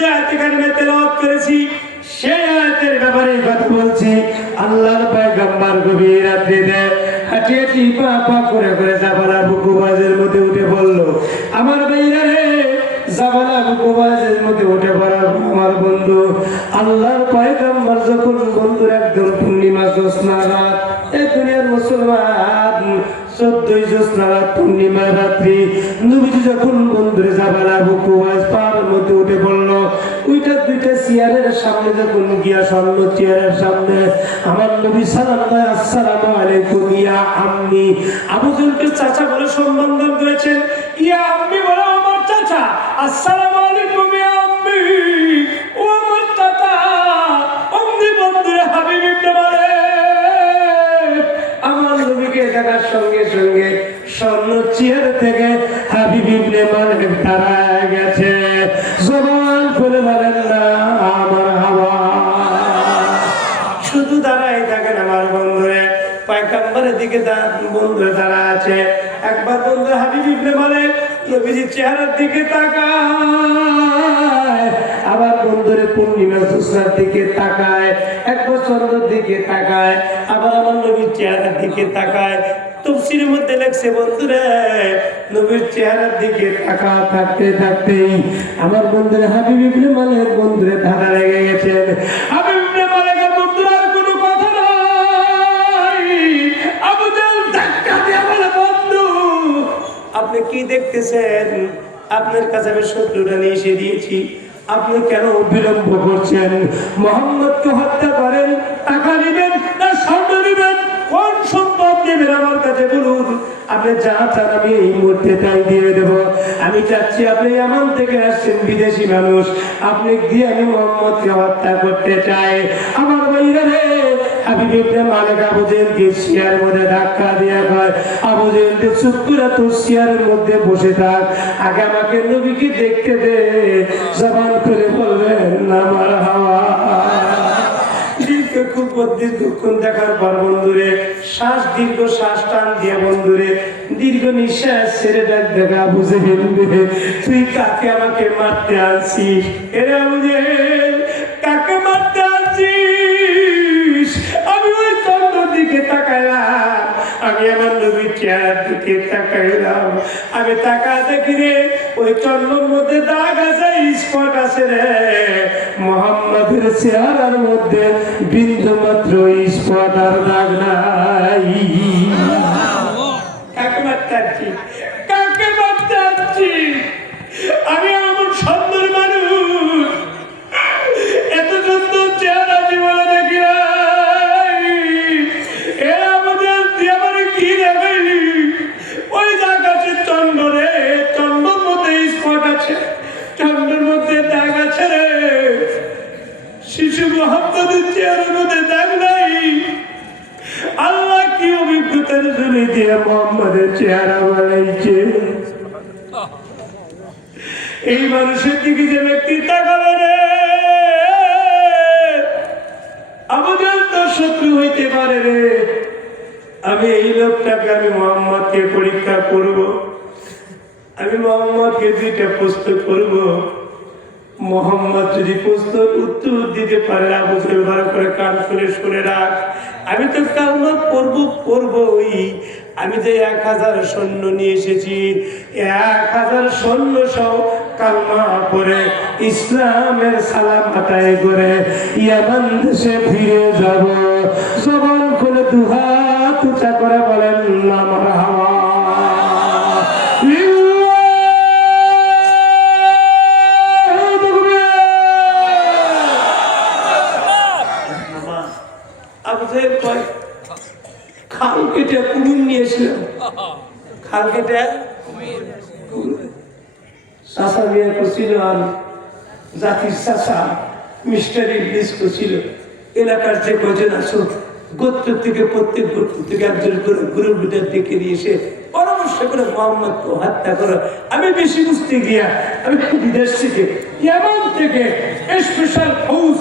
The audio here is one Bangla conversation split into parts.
যে আয়াতে কারিমা তেলাওয়াত করেছি সেই আয়াতের ব্যাপারে কথা বলছি। আল্লাহর পয়গম্বর গভীর রাত্রিতে হাঁটি হাঁটি পা পা করে করে জাবাল আবু কুবাইসের মধ্যে উঠে পড়লো। আমার ভাইরা রে, জাবাল আবু কুবাইসের মধ্যে উঠে পড়ার আমার বন্ধু আল্লাহর পয়গম্বর যখন বন্ধুর একদম পূর্ণিমা জ্যোৎস্না রাত, এই দুনিয়ার মুসলমান 14 জ্যোৎস্না রাত পূর্ণিমা রাত্রি, নবীজি যখন বন্ধুরে জাবাল আবু কুবাইস পাহাড়ের মধ্যে উঠে পড়লো, ওইটা দুইটা চেয়ারের সামনে যখন গিয়া স্বর্ণ চেয়ারের সামনে আমার নবী সালাম দেয়, আসসালামু আলাইকুম ইয়া আম্মি। আবু জেলকে চাচা বলে সম্বোধন করেছেন, ইয়া আম্মি বলে আমার চাচা, আসসালামু আলাইকুম ইয়া আম্মি, ও আমার চাচা। অমনি বন্ধুরে হাবিব ইবনে মালিক আমার নবীকে দেখার সঙ্গে সঙ্গে স্বর্ণ চেয়ার থেকে হাবিব ইবনে মালিক দাঁড়ায় গেছে। জবান খুলে বলেন না আমার হাওয়া। শুধু দাঁড়ায় থাকেন আমার বন্ধুরে, পয়গম্বরের দিকে বন্ধুরে দাঁড়া আছে। একবার বন্ধু হাবিব ইবনে মালিক নবীজির চেহারার দিকে তাকায়, আবার বন্ধুরে পূর্ণিমা জ্যোৎস্নার দিকে তাকায়, একবার চন্দ্রের দিকে তাকায়, আবার আমার নবীর চেহারার দিকে তাকায়। তাফসীরের মধ্যে লেখছে বন্ধুরে, নবীর চেহারার দিকে তাকা থাকতে থাকতেই আমার বন্ধুরে হাবিব ইবনে মালিক বন্ধুরে ধারা লেগে গেছেন। হাবিব ইবনে মালিকের বন্ধুরা আর কোনো কথা নাই। আবু জাহল ধাক্কা দিয়ে বলে, বন্ধু আপনি কি দেখতেছেন? আপনার কাছে আমি শত্রুটা নিয়ে এসে দিয়েছি, আপনি কেন বিলম্ব করছেন? মোহাম্মদকে হত্যা করেন, টাকা নেবেন না স্বর্ণ নেবেন, কোন সম্পদ নেবেন আমার কাছে বলুন, আপনি যা চান আমি এই মুহূর্তে তাই দিয়ে দেব। আমি চাচ্ছি আপনি ইয়ামান থেকে আসছেন, বিদেশি মানুষ, আপনি দিয়ে আমি মোহাম্মদকে হত্যা করতে চাই। আমার ভাইরা রে, হাবিব ইবনে মালিক আবু জেহেলকে চেয়ারের মধ্যে ধাক্কা দিয়ে কয়, আবু জেহেলকে চুপ করে তোর চেয়ারের মধ্যে বসে থাক, আগে আমাকে নবীকে দেখতে দে। জবান খুলে বলবেন আমার হাওয়া। খুব দীর্ঘক্ষণ দেখার পর বন্ধুরে দীর্ঘ শ্বাস টান দিয়ে বন্ধুরে দীর্ঘ নিঃশ্বাস ছেড়ে ডাক দেখা, আবু জেহেল তুই কাকে আমাকে মারতে আনছিস? এরে আবু জেহেল, কাকে মারতে আনছিস? আমি ওই চন্দ্রের দিকে তাকাইলাম, আমি আমার নবীর চেহারার দিকে তাকাইলাম, আমি তাকা দেখি রে ওই চন্দ্রের মধ্যে দাগ আছে, স্পট আছে রে। মোহাম্মদের চেহারার মধ্যে বিন্দু মাত্র স্পট আর দাগ নাই। কাকে মারতে আনছিস? কাকে মারতে আনছিস? আমি এমন সুন্দর মানুষ, এত সুন্দর চেহারা জীবনে দেখি নাই। এরা আমাদের আমার কি দেখাইলি? ওই দাগ আছে চন্দ্র রে, চন্দ্রের মধ্যে স্পট আছে, চন্দ্রের মধ্যে দাগ আছে রে। শিশু মোহাম্মদের চেহারার মধ্যে দাগ নাই। আল্লাহ কি অভিজ্ঞতার জন্য দিয়ে মোহাম্মদের চেহারা বানাইছে। এই মানুষের দিকে যে ব্যক্তি তাকাবে রে, আবু জাহল তো শত্রু হইতে পারে রে। আমি এই লোকটাকে আমি মোহাম্মদকে পরীক্ষা করব, আমি মোহাম্মদকে দুইটা প্রশ্ন করব। মোহাম্মদ যদি প্রশ্ন উত্তর দিতে পারে, আবু জাহল ভালো করে কান খুলে শুনে রাখ, আমি তো কালমা পড়বই। আমি যে 1000 সৈন্য নিয়ে এসেছি, 1000 সৈন্য সহ কালমা পড়ে ইসলামের সালাম আদায় করে ইয়ামান দেশে ফিরে যাব। জবান খুলে দুহাত উঁচা করে বলেন আমার হাওয়া। খাল কেটে কুমির নিয়েছিলাম, খাল কেটে চাষা বিয়ে করছিল, আর জাতির চাষা মিস্টার ইবলিস করছিল। এলাকার যে কজন আসো গোত্র থেকে, প্রত্যেক গোত্র থেকে একজন করে গুরুর ভিতর থেকে নিয়ে এসে পরামর্শ করে মোহাম্মদকে হত্যা করো। আমি বেশি বুঝতে গিয়া আমি বিদেশ থেকে, ইয়ামান থেকে স্পেশাল ফৌজ,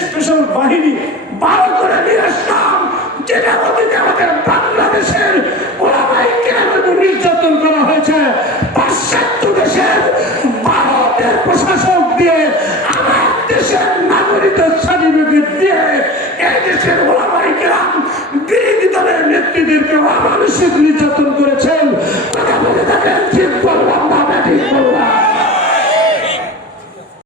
স্পেশাল বাহিনী 12 করে নিয়ে আসলাম, যেটা আমাদের বাংলাদেশের ওলামায়ে কেরামের নির্যাতন করা হয়েছে। পাশ্চাত্য দেশের ভারতের প্রশাসক দিয়ে দেশের নাগরিক সার্টিফিকেট দিয়ে এই দেশের ওলামায়ে কেরাম বিরোধী দলের নেতৃত্বদেরকে অমানসিক নির্যাতন করেছেন। কথা বলে থাকেন ঠিক